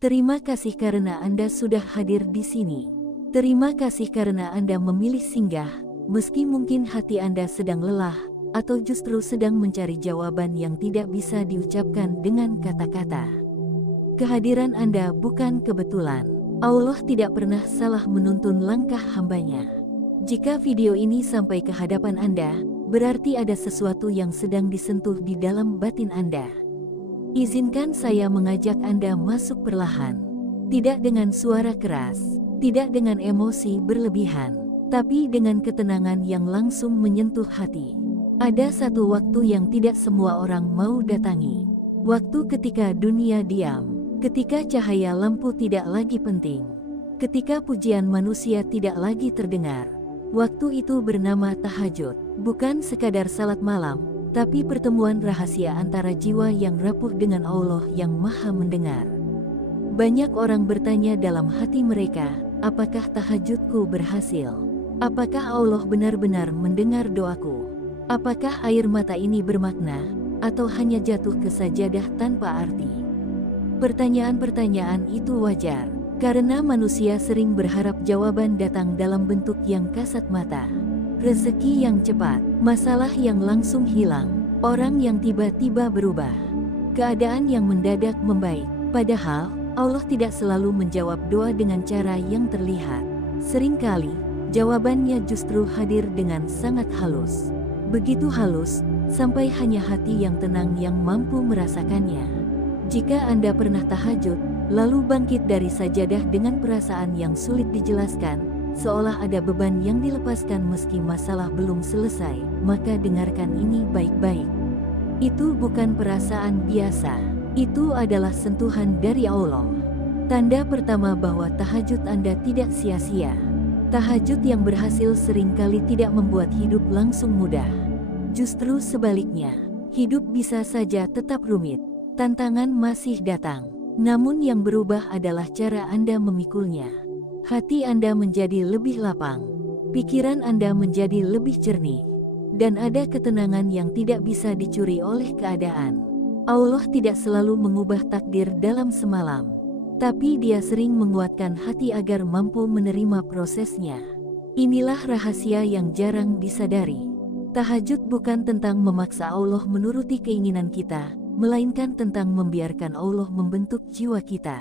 Terima kasih karena Anda sudah hadir di sini. Terima kasih karena Anda memilih singgah, meski mungkin hati Anda sedang lelah, atau justru sedang mencari jawaban yang tidak bisa diucapkan dengan kata-kata. Kehadiran Anda bukan kebetulan. Allah tidak pernah salah menuntun langkah hambanya. Jika video ini sampai ke hadapan Anda, berarti ada sesuatu yang sedang disentuh di dalam batin Anda. Izinkan saya mengajak Anda masuk perlahan. Tidak dengan suara keras, tidak dengan emosi berlebihan, tapi dengan ketenangan yang langsung menyentuh hati. Ada satu waktu yang tidak semua orang mau datangi. Waktu ketika dunia diam, ketika cahaya lampu tidak lagi penting, ketika pujian manusia tidak lagi terdengar. Waktu itu bernama tahajud, bukan sekadar salat malam, tapi pertemuan rahasia antara jiwa yang rapuh dengan Allah yang Maha Mendengar. Banyak orang bertanya dalam hati mereka, apakah tahajudku berhasil? Apakah Allah benar-benar mendengar doaku? Apakah air mata ini bermakna, atau hanya jatuh ke sajadah tanpa arti? Pertanyaan-pertanyaan itu wajar, karena manusia sering berharap jawaban datang dalam bentuk yang kasat mata. Rezeki yang cepat, masalah yang langsung hilang, orang yang tiba-tiba berubah, keadaan yang mendadak membaik. Padahal, Allah tidak selalu menjawab doa dengan cara yang terlihat. Seringkali, jawabannya justru hadir dengan sangat halus. Begitu halus, sampai hanya hati yang tenang yang mampu merasakannya. Jika Anda pernah tahajud, lalu bangkit dari sajadah dengan perasaan yang sulit dijelaskan, seolah ada beban yang dilepaskan meski masalah belum selesai, maka dengarkan ini baik-baik. Itu bukan perasaan biasa, itu adalah sentuhan dari Allah. Tanda pertama bahwa tahajud Anda tidak sia-sia. Tahajud yang berhasil seringkali tidak membuat hidup langsung mudah. Justru sebaliknya, hidup bisa saja tetap rumit, tantangan masih datang. Namun yang berubah adalah cara Anda memikulnya. Hati Anda menjadi lebih lapang, pikiran Anda menjadi lebih jernih, dan ada ketenangan yang tidak bisa dicuri oleh keadaan. Allah tidak selalu mengubah takdir dalam semalam, tapi Dia sering menguatkan hati agar mampu menerima prosesnya. Inilah rahasia yang jarang disadari. Tahajud bukan tentang memaksa Allah menuruti keinginan kita, melainkan tentang membiarkan Allah membentuk jiwa kita.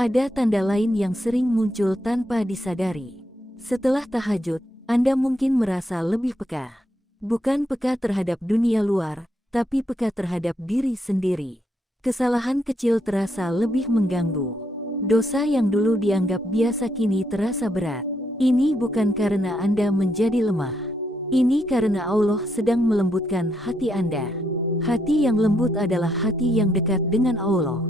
Ada tanda lain yang sering muncul tanpa disadari. Setelah tahajud, Anda mungkin merasa lebih peka. Bukan peka terhadap dunia luar, tapi peka terhadap diri sendiri. Kesalahan kecil terasa lebih mengganggu. Dosa yang dulu dianggap biasa kini terasa berat. Ini bukan karena Anda menjadi lemah. Ini karena Allah sedang melembutkan hati Anda. Hati yang lembut adalah hati yang dekat dengan Allah.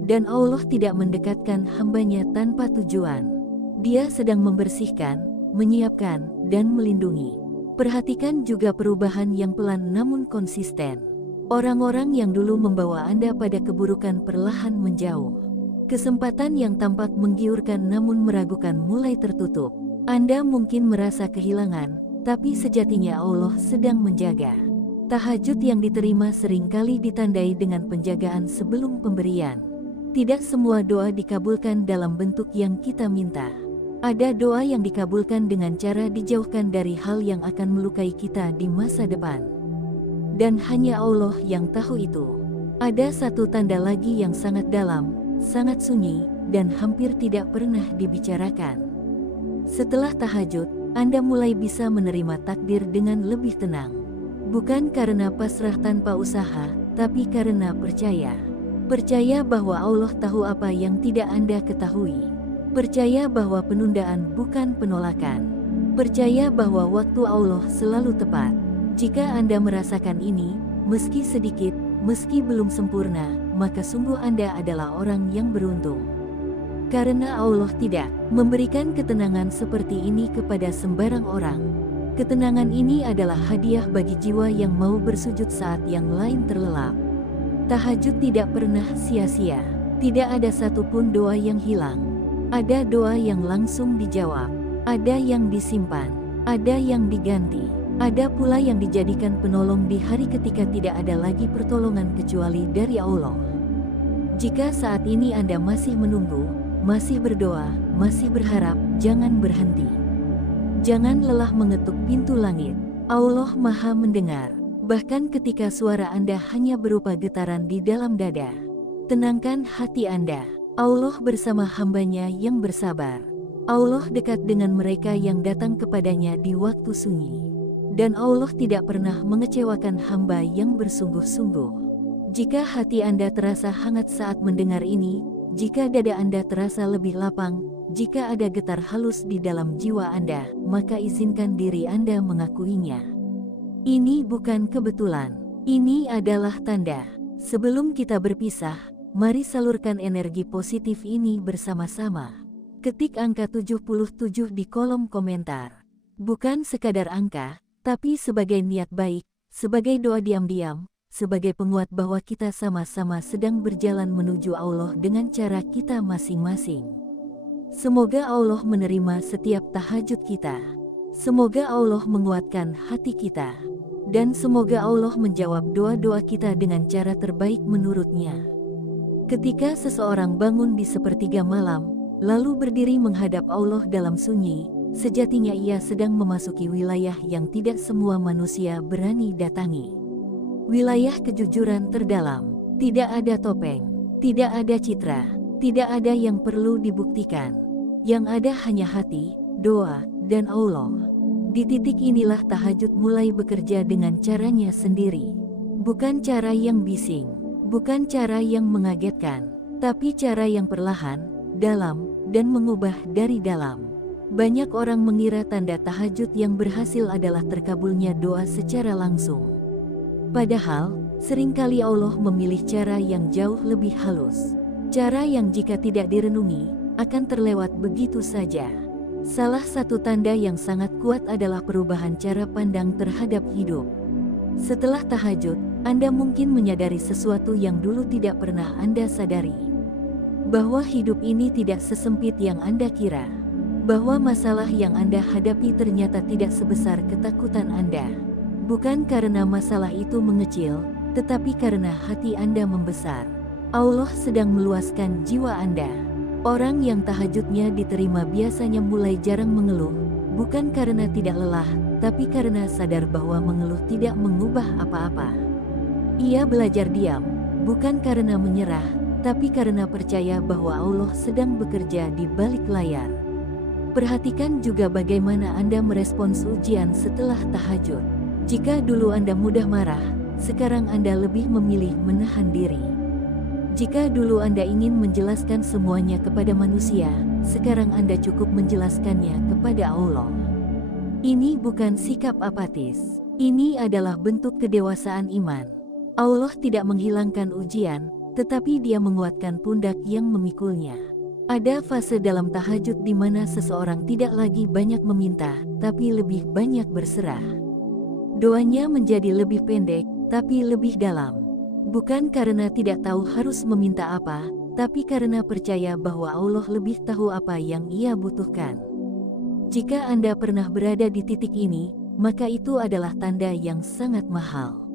Dan Allah tidak mendekatkan hambanya tanpa tujuan. Dia sedang membersihkan, menyiapkan, dan melindungi. Perhatikan juga perubahan yang pelan namun konsisten. Orang-orang yang dulu membawa Anda pada keburukan perlahan menjauh. Kesempatan yang tampak menggiurkan namun meragukan mulai tertutup. Anda mungkin merasa kehilangan, tapi sejatinya Allah sedang menjaga. Tahajud yang diterima seringkali ditandai dengan penjagaan sebelum pemberian. Tidak semua doa dikabulkan dalam bentuk yang kita minta. Ada doa yang dikabulkan dengan cara dijauhkan dari hal yang akan melukai kita di masa depan. Dan hanya Allah yang tahu itu. Ada satu tanda lagi yang sangat dalam, sangat sunyi, dan hampir tidak pernah dibicarakan. Setelah tahajud, Anda mulai bisa menerima takdir dengan lebih tenang. Bukan karena pasrah tanpa usaha, tapi karena percaya. Percaya bahwa Allah tahu apa yang tidak Anda ketahui. Percaya bahwa penundaan bukan penolakan. Percaya bahwa waktu Allah selalu tepat. Jika Anda merasakan ini, meski sedikit, meski belum sempurna, maka sungguh Anda adalah orang yang beruntung. Karena Allah tidak memberikan ketenangan seperti ini kepada sembarang orang. Ketenangan ini adalah hadiah bagi jiwa yang mau bersujud saat yang lain terlelap. Tahajud tidak pernah sia-sia. Tidak ada satupun doa yang hilang. Ada doa yang langsung dijawab. Ada yang disimpan. Ada yang diganti. Ada pula yang dijadikan penolong di hari ketika tidak ada lagi pertolongan kecuali dari Allah. Jika saat ini Anda masih menunggu, masih berdoa, masih berharap, jangan berhenti. Jangan lelah mengetuk pintu langit. Allah Maha mendengar, bahkan ketika suara Anda hanya berupa getaran di dalam dada. Tenangkan hati Anda. Allah bersama hamba-Nya yang bersabar. Allah dekat dengan mereka yang datang kepadanya di waktu sunyi. Dan Allah tidak pernah mengecewakan hamba yang bersungguh-sungguh. Jika hati Anda terasa hangat saat mendengar ini, jika dada Anda terasa lebih lapang, jika ada getar halus di dalam jiwa Anda, maka izinkan diri Anda mengakuinya. Ini bukan kebetulan. Ini adalah tanda. Sebelum kita berpisah, mari salurkan energi positif ini bersama-sama. Ketik angka 77 di kolom komentar. Bukan sekadar angka, tapi sebagai niat baik, sebagai doa diam-diam, sebagai penguat bahwa kita sama-sama sedang berjalan menuju Allah dengan cara kita masing-masing. Semoga Allah menerima setiap tahajud kita. Semoga Allah menguatkan hati kita. Dan semoga Allah menjawab doa-doa kita dengan cara terbaik menurut-Nya. Ketika seseorang bangun di sepertiga malam, lalu berdiri menghadap Allah dalam sunyi, sejatinya ia sedang memasuki wilayah yang tidak semua manusia berani datangi. Wilayah kejujuran terdalam. Tidak ada topeng, tidak ada citra, tidak ada yang perlu dibuktikan. Yang ada hanya hati, doa, dan Allah. Di titik inilah tahajud mulai bekerja dengan caranya sendiri. Bukan cara yang bising, bukan cara yang mengagetkan, tapi cara yang perlahan, dalam, dan mengubah dari dalam. Banyak orang mengira tanda tahajud yang berhasil adalah terkabulnya doa secara langsung. Padahal, seringkali Allah memilih cara yang jauh lebih halus. Cara yang jika tidak direnungi, akan terlewat begitu saja. Salah satu tanda yang sangat kuat adalah perubahan cara pandang terhadap hidup. Setelah tahajud, Anda mungkin menyadari sesuatu yang dulu tidak pernah Anda sadari. Bahwa hidup ini tidak sesempit yang Anda kira. Bahwa masalah yang Anda hadapi ternyata tidak sebesar ketakutan Anda. Bukan karena masalah itu mengecil, tetapi karena hati Anda membesar. Allah sedang meluaskan jiwa Anda. Orang yang tahajudnya diterima biasanya mulai jarang mengeluh, bukan karena tidak lelah, tapi karena sadar bahwa mengeluh tidak mengubah apa-apa. Ia belajar diam, bukan karena menyerah, tapi karena percaya bahwa Allah sedang bekerja di balik layar. Perhatikan juga bagaimana Anda merespons ujian setelah tahajud. Jika dulu Anda mudah marah, sekarang Anda lebih memilih menahan diri. Jika dulu Anda ingin menjelaskan semuanya kepada manusia, sekarang Anda cukup menjelaskannya kepada Allah. Ini bukan sikap apatis. Ini adalah bentuk kedewasaan iman. Allah tidak menghilangkan ujian, tetapi Dia menguatkan pundak yang memikulnya. Ada fase dalam tahajud di mana seseorang tidak lagi banyak meminta, tapi lebih banyak berserah. Doanya menjadi lebih pendek, tapi lebih dalam. Bukan karena tidak tahu harus meminta apa, tapi karena percaya bahwa Allah lebih tahu apa yang Ia butuhkan. Jika Anda pernah berada di titik ini, maka itu adalah tanda yang sangat mahal.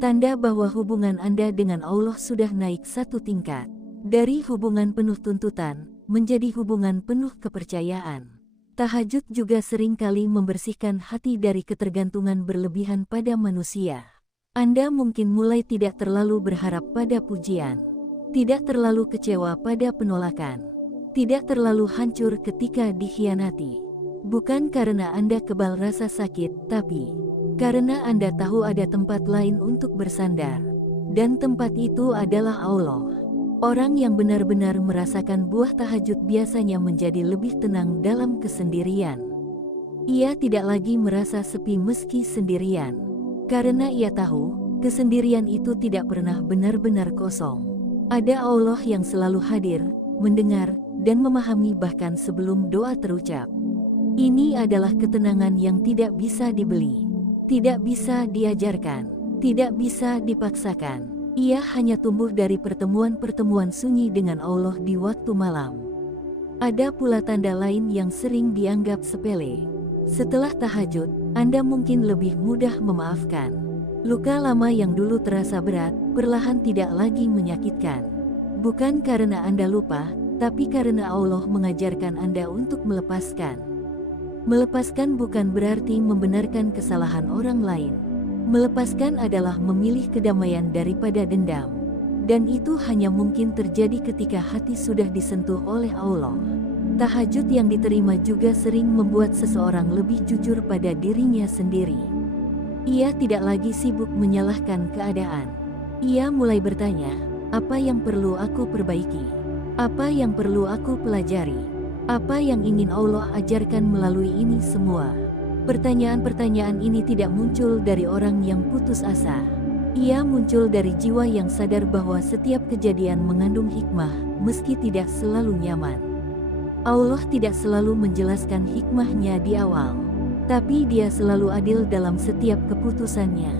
Tanda bahwa hubungan Anda dengan Allah sudah naik satu tingkat. Dari hubungan penuh tuntutan, menjadi hubungan penuh kepercayaan. Tahajud juga seringkali membersihkan hati dari ketergantungan berlebihan pada manusia. Anda mungkin mulai tidak terlalu berharap pada pujian, tidak terlalu kecewa pada penolakan, tidak terlalu hancur ketika dikhianati. Bukan karena Anda kebal rasa sakit, tapi karena Anda tahu ada tempat lain untuk bersandar. Dan tempat itu adalah Allah. Orang yang benar-benar merasakan buah tahajud biasanya menjadi lebih tenang dalam kesendirian. Ia tidak lagi merasa sepi meski sendirian. Karena ia tahu, kesendirian itu tidak pernah benar-benar kosong. Ada Allah yang selalu hadir, mendengar, dan memahami bahkan sebelum doa terucap. Ini adalah ketenangan yang tidak bisa dibeli, tidak bisa diajarkan, tidak bisa dipaksakan. Ia hanya tumbuh dari pertemuan-pertemuan sunyi dengan Allah di waktu malam. Ada pula tanda lain yang sering dianggap sepele. Setelah tahajud, Anda mungkin lebih mudah memaafkan. Luka lama yang dulu terasa berat, perlahan tidak lagi menyakitkan. Bukan karena Anda lupa, tapi karena Allah mengajarkan Anda untuk melepaskan. Melepaskan bukan berarti membenarkan kesalahan orang lain. Melepaskan adalah memilih kedamaian daripada dendam. Dan itu hanya mungkin terjadi ketika hati sudah disentuh oleh Allah. Tahajud yang diterima juga sering membuat seseorang lebih jujur pada dirinya sendiri. Ia tidak lagi sibuk menyalahkan keadaan. Ia mulai bertanya, apa yang perlu aku perbaiki? Apa yang perlu aku pelajari? Apa yang ingin Allah ajarkan melalui ini semua? Pertanyaan-pertanyaan ini tidak muncul dari orang yang putus asa. Ia muncul dari jiwa yang sadar bahwa setiap kejadian mengandung hikmah, meski tidak selalu nyaman. Allah tidak selalu menjelaskan hikmahnya di awal, tapi Dia selalu adil dalam setiap keputusannya.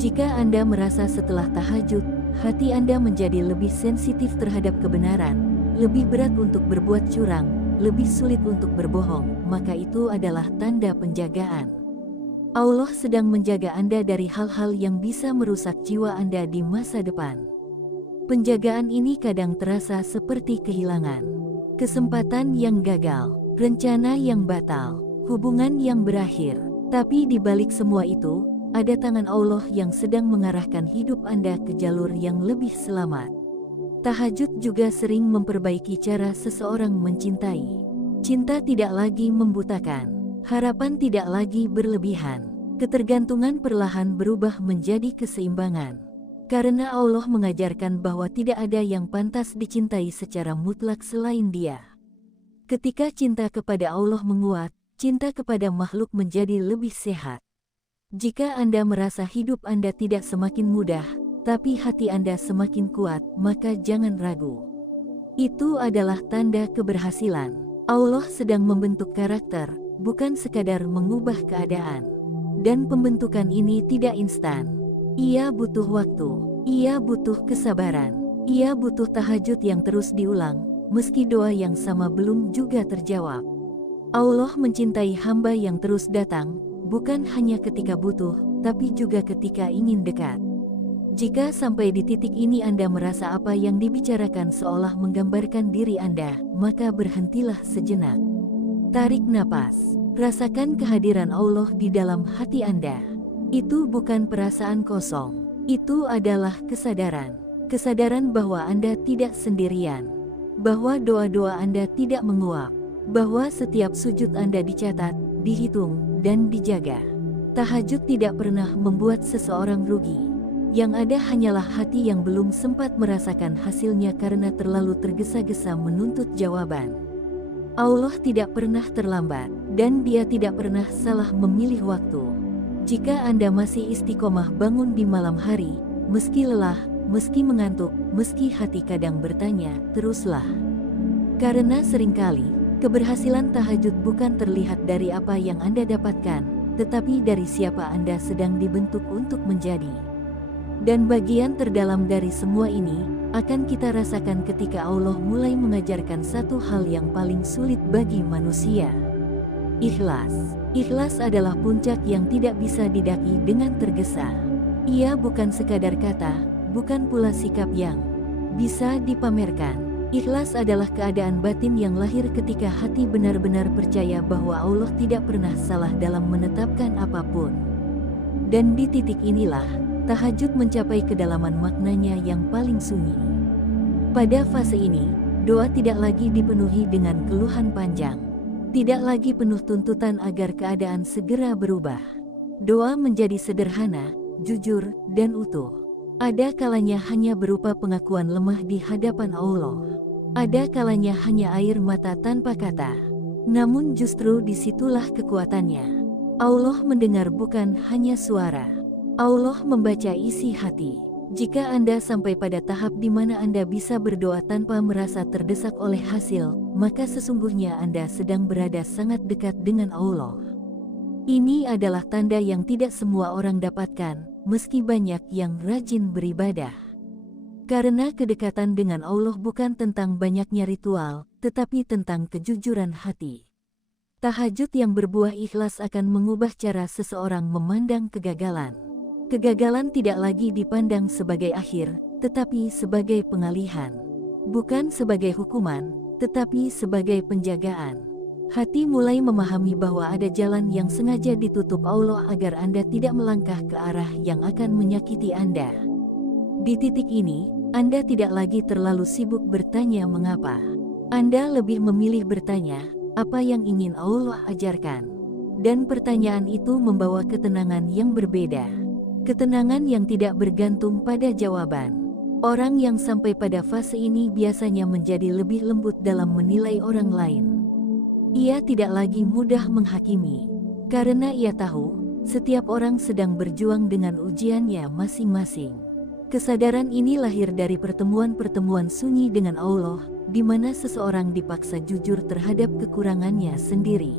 Jika Anda merasa setelah tahajud, hati Anda menjadi lebih sensitif terhadap kebenaran, lebih berat untuk berbuat curang, lebih sulit untuk berbohong, maka itu adalah tanda penjagaan. Allah sedang menjaga Anda dari hal-hal yang bisa merusak jiwa Anda di masa depan. Penjagaan ini kadang terasa seperti kehilangan. Kesempatan yang gagal, rencana yang batal, hubungan yang berakhir. Tapi di balik semua itu, ada tangan Allah yang sedang mengarahkan hidup Anda ke jalur yang lebih selamat. Tahajud juga sering memperbaiki cara seseorang mencintai. Cinta tidak lagi membutakan, harapan tidak lagi berlebihan, ketergantungan perlahan berubah menjadi keseimbangan. Karena Allah mengajarkan bahwa tidak ada yang pantas dicintai secara mutlak selain Dia. Ketika cinta kepada Allah menguat, cinta kepada makhluk menjadi lebih sehat. Jika Anda merasa hidup Anda tidak semakin mudah, tapi hati Anda semakin kuat, maka jangan ragu. Itu adalah tanda keberhasilan. Allah sedang membentuk karakter, bukan sekadar mengubah keadaan. Dan pembentukan ini tidak instan. Ia butuh waktu, ia butuh kesabaran, ia butuh tahajud yang terus diulang, meski doa yang sama belum juga terjawab. Allah mencintai hamba yang terus datang, bukan hanya ketika butuh, tapi juga ketika ingin dekat. Jika sampai di titik ini Anda merasa apa yang dibicarakan seolah menggambarkan diri Anda, maka berhentilah sejenak. Tarik napas, rasakan kehadiran Allah di dalam hati Anda. Itu bukan perasaan kosong, itu adalah kesadaran. Kesadaran bahwa Anda tidak sendirian, bahwa doa-doa Anda tidak menguap, bahwa setiap sujud Anda dicatat, dihitung, dan dijaga. Tahajud tidak pernah membuat seseorang rugi. Yang ada hanyalah hati yang belum sempat merasakan hasilnya karena terlalu tergesa-gesa menuntut jawaban. Allah tidak pernah terlambat, dan Dia tidak pernah salah memilih waktu. Jika Anda masih istiqomah bangun di malam hari, meski lelah, meski mengantuk, meski hati kadang bertanya, teruslah. Karena seringkali, keberhasilan tahajud bukan terlihat dari apa yang Anda dapatkan, tetapi dari siapa Anda sedang dibentuk untuk menjadi. Dan bagian terdalam dari semua ini, akan kita rasakan ketika Allah mulai mengajarkan satu hal yang paling sulit bagi manusia. Ikhlas. Ikhlas adalah puncak yang tidak bisa didaki dengan tergesa. Ia bukan sekadar kata, bukan pula sikap yang bisa dipamerkan. Ikhlas adalah keadaan batin yang lahir ketika hati benar-benar percaya bahwa Allah tidak pernah salah dalam menetapkan apapun. Dan di titik inilah, tahajud mencapai kedalaman maknanya yang paling sunyi. Pada fase ini, doa tidak lagi dipenuhi dengan keluhan panjang. Tidak lagi penuh tuntutan agar keadaan segera berubah. Doa menjadi sederhana, jujur, dan utuh. Ada kalanya hanya berupa pengakuan lemah di hadapan Allah. Ada kalanya hanya air mata tanpa kata. Namun justru disitulah kekuatannya. Allah mendengar bukan hanya suara. Allah membaca isi hati. Jika Anda sampai pada tahap di mana Anda bisa berdoa tanpa merasa terdesak oleh hasil, maka sesungguhnya Anda sedang berada sangat dekat dengan Allah. Ini adalah tanda yang tidak semua orang dapatkan, meski banyak yang rajin beribadah. Karena kedekatan dengan Allah bukan tentang banyaknya ritual, tetapi tentang kejujuran hati. Tahajud yang berbuah ikhlas akan mengubah cara seseorang memandang kegagalan. Kegagalan tidak lagi dipandang sebagai akhir, tetapi sebagai pengalihan. bukan sebagai hukuman, tetapi sebagai penjagaan. Hati mulai memahami bahwa ada jalan yang sengaja ditutup Allah agar Anda tidak melangkah ke arah yang akan menyakiti Anda. Di titik ini, Anda tidak lagi terlalu sibuk bertanya mengapa. Anda lebih memilih bertanya, apa yang ingin Allah ajarkan? Dan pertanyaan itu membawa ketenangan yang berbeda. Ketenangan yang tidak bergantung pada jawaban. Orang yang sampai pada fase ini biasanya menjadi lebih lembut dalam menilai orang lain. Ia tidak lagi mudah menghakimi, karena ia tahu setiap orang sedang berjuang dengan ujiannya masing-masing. Kesadaran ini lahir dari pertemuan-pertemuan sunyi dengan Allah, di mana seseorang dipaksa jujur terhadap kekurangannya sendiri.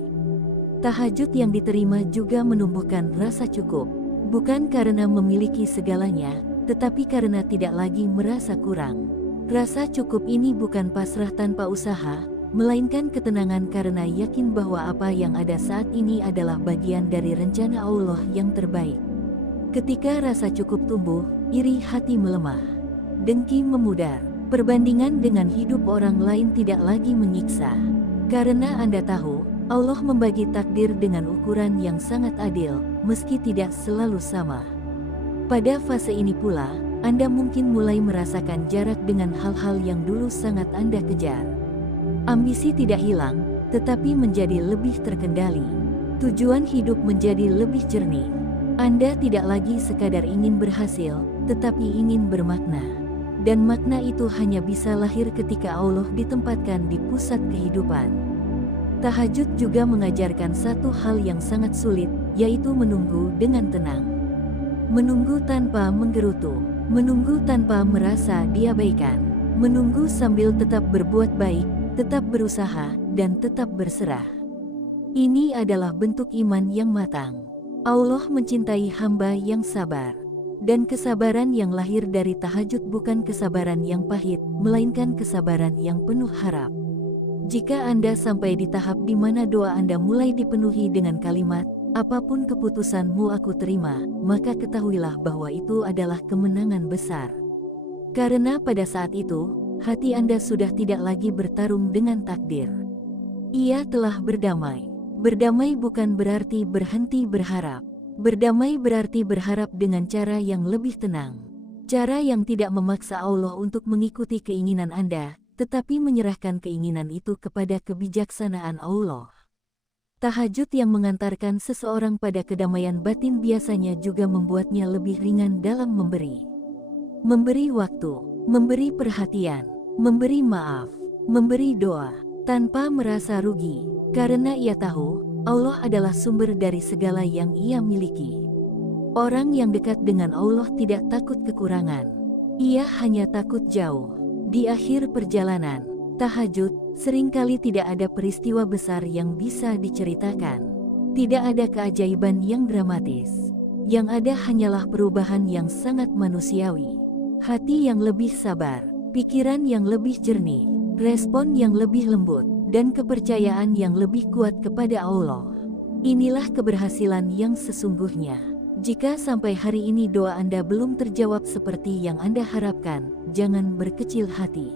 Tahajud yang diterima juga menumbuhkan rasa cukup, bukan karena memiliki segalanya, tetapi karena tidak lagi merasa kurang. Rasa cukup ini bukan pasrah tanpa usaha, melainkan ketenangan karena yakin bahwa apa yang ada saat ini adalah bagian dari rencana Allah yang terbaik. Ketika rasa cukup tumbuh, iri hati melemah, dengki memudar, perbandingan dengan hidup orang lain tidak lagi menyiksa. Karena Anda tahu, Allah membagi takdir dengan ukuran yang sangat adil, meski tidak selalu sama. Pada fase ini pula, Anda mungkin mulai merasakan jarak dengan hal-hal yang dulu sangat Anda kejar. Ambisi tidak hilang, tetapi menjadi lebih terkendali. Tujuan hidup menjadi lebih jernih. Anda tidak lagi sekadar ingin berhasil, tetapi ingin bermakna. Dan makna itu hanya bisa lahir ketika Allah ditempatkan di pusat kehidupan. Tahajud juga mengajarkan satu hal yang sangat sulit, yaitu menunggu dengan tenang. Menunggu tanpa menggerutu, menunggu tanpa merasa diabaikan, menunggu sambil tetap berbuat baik, tetap berusaha, dan tetap berserah. Ini adalah bentuk iman yang matang. Allah mencintai hamba yang sabar. Dan kesabaran yang lahir dari tahajud bukan kesabaran yang pahit, melainkan kesabaran yang penuh harap. Jika Anda sampai di tahap di mana doa Anda mulai dipenuhi dengan kalimat, apapun keputusanmu aku terima, maka ketahuilah bahwa itu adalah kemenangan besar. Karena pada saat itu, hati Anda sudah tidak lagi bertarung dengan takdir. Ia telah berdamai. Berdamai bukan berarti berhenti berharap. Berdamai berarti berharap dengan cara yang lebih tenang. Cara yang tidak memaksa Allah untuk mengikuti keinginan Anda, tetapi menyerahkan keinginan itu kepada kebijaksanaan Allah. Tahajud yang mengantarkan seseorang pada kedamaian batin biasanya juga membuatnya lebih ringan dalam memberi. Memberi waktu, memberi perhatian, memberi maaf, memberi doa, tanpa merasa rugi, karena ia tahu, Allah adalah sumber dari segala yang ia miliki. Orang yang dekat dengan Allah tidak takut kekurangan. Ia hanya takut jauh. Di akhir perjalanan, tahajud, seringkali tidak ada peristiwa besar yang bisa diceritakan. Tidak ada keajaiban yang dramatis. Yang ada hanyalah perubahan yang sangat manusiawi. Hati yang lebih sabar, pikiran yang lebih jernih, respon yang lebih lembut, dan kepercayaan yang lebih kuat kepada Allah. Inilah keberhasilan yang sesungguhnya. Jika sampai hari ini doa Anda belum terjawab seperti yang Anda harapkan, jangan berkecil hati.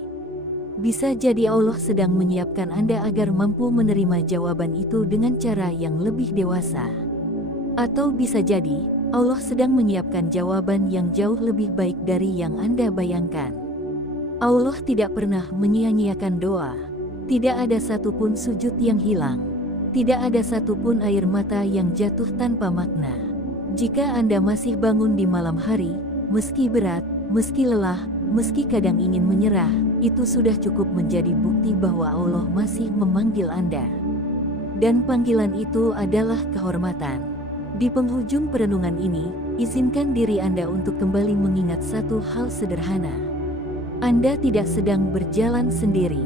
Bisa jadi Allah sedang menyiapkan Anda agar mampu menerima jawaban itu dengan cara yang lebih dewasa. Atau bisa jadi, Allah sedang menyiapkan jawaban yang jauh lebih baik dari yang Anda bayangkan. Allah tidak pernah menyia-nyiakan doa. Tidak ada satupun sujud yang hilang. Tidak ada satupun air mata yang jatuh tanpa makna. Jika Anda masih bangun di malam hari, meski berat, meski lelah, meski kadang ingin menyerah, itu sudah cukup menjadi bukti bahwa Allah masih memanggil Anda. Dan panggilan itu adalah kehormatan. Di penghujung perenungan ini, izinkan diri Anda untuk kembali mengingat satu hal sederhana. Anda tidak sedang berjalan sendiri.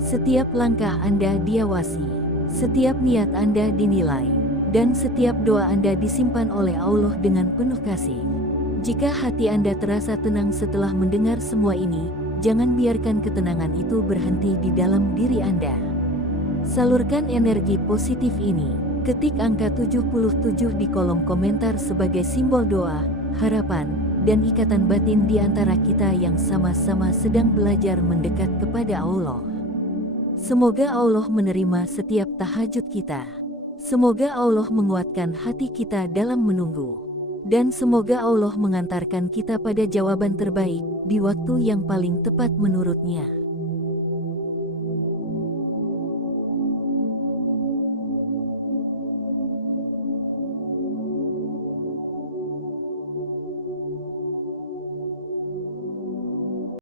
Setiap langkah Anda diawasi, setiap niat Anda dinilai, dan setiap doa Anda disimpan oleh Allah dengan penuh kasih. Jika hati Anda terasa tenang setelah mendengar semua ini, jangan biarkan ketenangan itu berhenti di dalam diri Anda. Salurkan energi positif ini. Ketik angka 77 di kolom komentar sebagai simbol doa, harapan, dan ikatan batin di antara kita yang sama-sama sedang belajar mendekat kepada Allah. Semoga Allah menerima setiap tahajud kita. Semoga Allah menguatkan hati kita dalam menunggu. Dan semoga Allah mengantarkan kita pada jawaban terbaik di waktu yang paling tepat menurutnya.